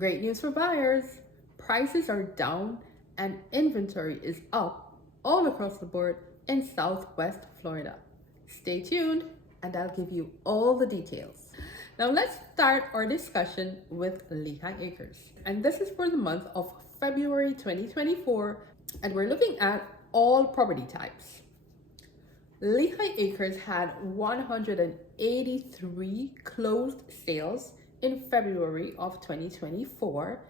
Great news for buyers. Prices are down and inventory is up all across the board in Southwest Florida. Stay tuned and I'll give you all the details. Now let's start our discussion with Lehigh Acres. And this is for the month of February 2024, and we're looking at all property types. Lehigh Acres had 183 closed sales in February of 2024.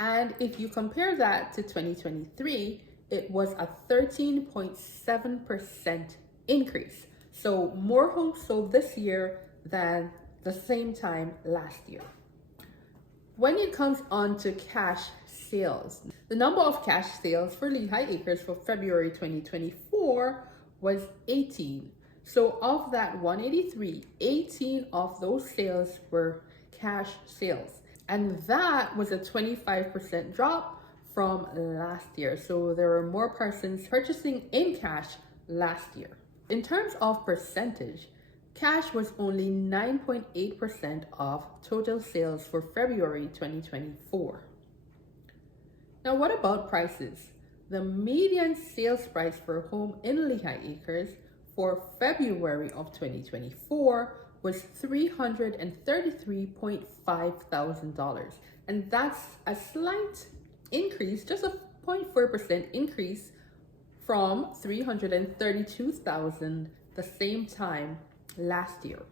And if you compare that to 2023, it was a 13.7% increase. So more homes sold this year than the same time last year. When it comes on to cash sales, the number of cash sales for Lehigh Acres for February 2024 was 18. So of that 183, 18 of those sales were cash sales. And that was a 25% drop from last year. So there were more persons purchasing in cash last year. In terms of percentage, cash was only 9.8% of total sales for February 2024. Now, what about prices? The median sales price for a home in Lehigh Acres for February of 2024 was $333.5 thousand. And that's a slight increase, just a 0.4% increase from $332,000 the same time last year.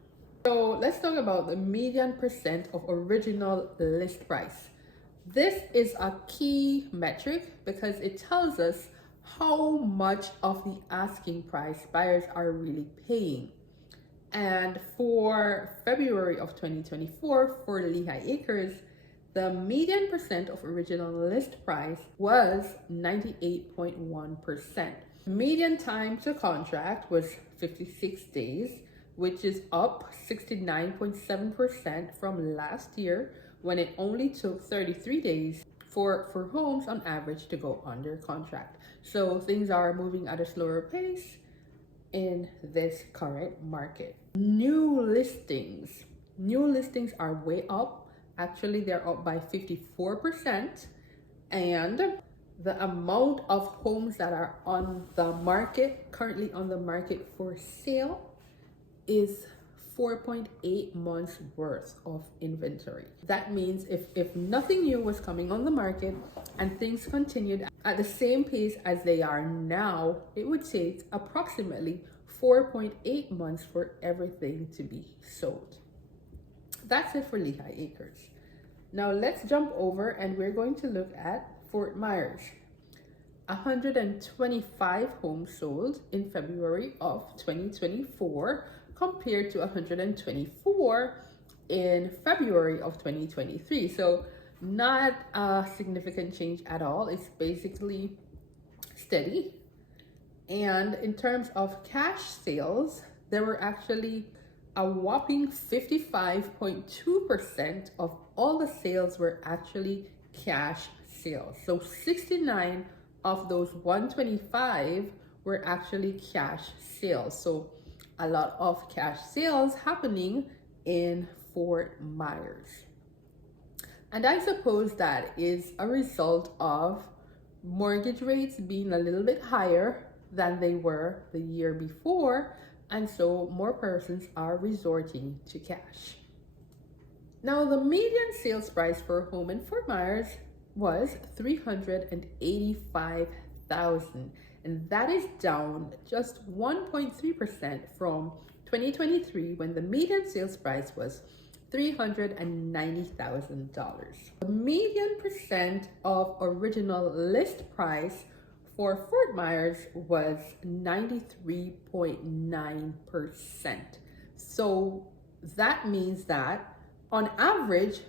So let's talk about the median percent of original list price. This is a key metric because it tells us how much of the asking price buyers are really paying. And for February of 2024 for Lehigh Acres, the median percent of original list price was 98.1%. Median time to contract was 56 days, which is up 69.7% from last year when it only took 33 days for homes on average to go under contract. So things are moving at a slower pace in this current market. New listings are way up. Actually, they're up by 54%. And the amount of homes that are on the market, currently on the market for sale, is 4.8 months worth of inventory. That means if nothing new was coming on the market and things continued at the same pace as they are now, it would take approximately 4.8 months for everything to be sold. That's it for Lehigh Acres. Now let's jump over and we're going to look at Fort Myers. 125 homes sold in February of 2024 compared to 124 in February of 2023. So not a significant change at all. It's basically steady. And in terms of cash sales, there were actually a whopping 55.2% of all the sales were actually cash sales. So 69 of those 125 were actually cash sales. So a lot of cash sales happening in Fort Myers. And I suppose that is a result of mortgage rates being a little bit higher than they were the year before, and so more persons are resorting to cash. Now, the median sales price for a home in Fort Myers was $385,000, and that is down just 1.3% from 2023 when the median sales price was $390,000. The median percent of original list price for Fort Myers was 93.9%. So that means that on average,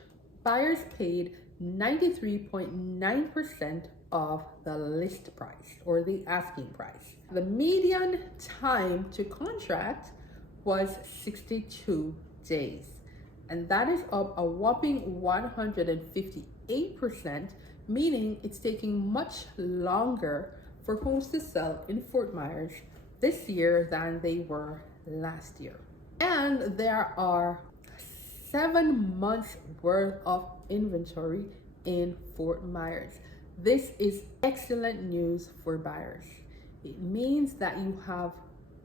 buyers paid 93.9% of the list price or the asking price. The median time to contract was 62 days, and that is up a whopping 158%, meaning it's taking much longer for homes to sell in Fort Myers this year than they were last year. And there are 7 months worth of inventory in Fort Myers. This is excellent news for buyers. It means that you have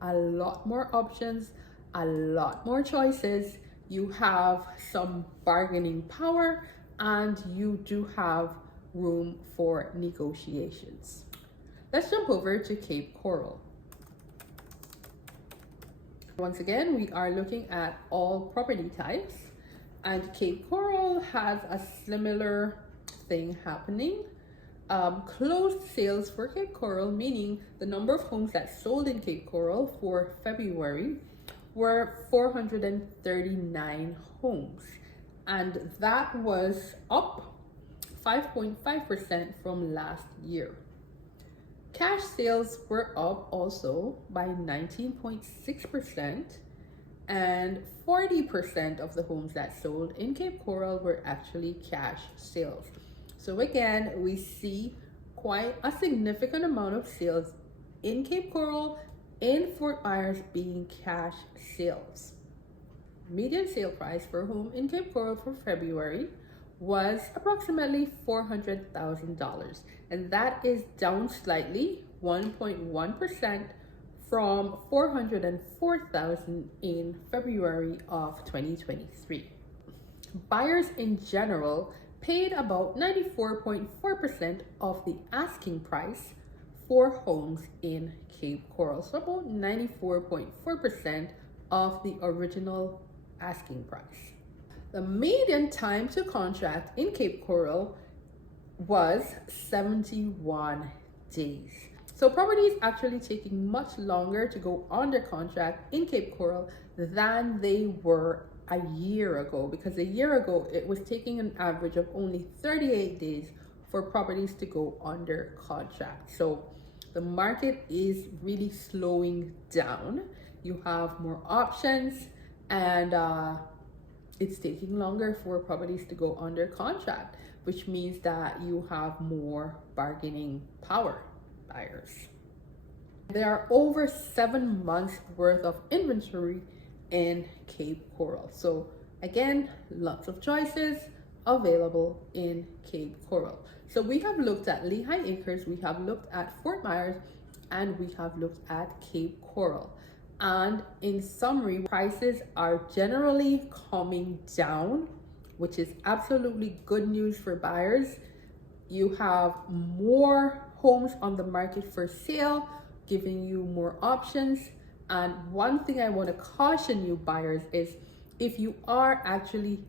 a lot more options, a lot more choices. You have some bargaining power, and you do have room for negotiations. Let's jump over to Cape Coral. Once again, we are looking at all property types, and Cape Coral has a similar thing happening. Closed sales for Cape Coral, meaning the number of homes that sold in Cape Coral for February were 439 homes, and that was up 5.5% from last year. Cash sales were up also by 19.6%, and 40% of the homes that sold in Cape Coral were actually cash sales. So again, we see quite a significant amount of sales in Cape Coral, in Fort Myers, being cash sales. Median sale price for a home in Cape Coral for February was approximately $400,000, and that is down slightly, 1.1%, from $404,000 in February of 2023. Buyers in general paid about 94.4% of the asking price for homes in Cape Coral. So about 94.4% of the original asking price. The median time to contract in Cape Coral was 71 days. So property is actually taking much longer to go under contract in Cape Coral than they were a year ago, because a year ago it was taking an average of only 38 days for properties to go under contract. So the market is really slowing down. You have more options, and it's taking longer for properties to go under contract, which means that you have more bargaining power, buyers. There are over 7 months worth of inventory in Cape Coral. So again, lots of choices available in Cape Coral. So we have looked at Lehigh Acres, we have looked at Fort Myers, and we have looked at Cape Coral. And in summary, prices are generally coming down, which is absolutely good news for buyers. You have more homes on the market for sale, giving you more options. And one thing I want to caution you buyers is, if you are actually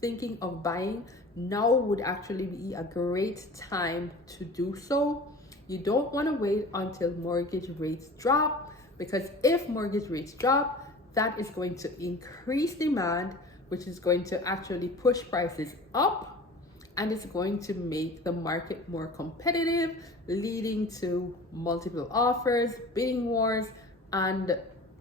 thinking of buying, now would actually be a great time to do so. You don't want to wait until mortgage rates drop, because if mortgage rates drop, that is going to increase demand, which is going to actually push prices up, and it's going to make the market more competitive, leading to multiple offers, bidding wars, and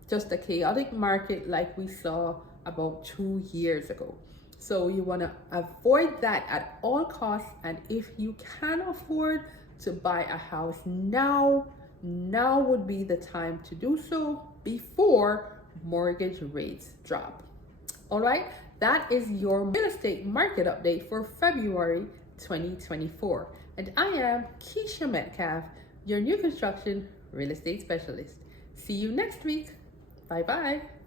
just a chaotic market like we saw about 2 years ago. So you want to avoid that at all costs. And if you can afford to buy a house now would be the time to do so, before mortgage rates drop. All right, that is your real estate market update for February 2024. And I am Keesha Metcalfe, your new construction real estate specialist. See you next week. Bye-bye.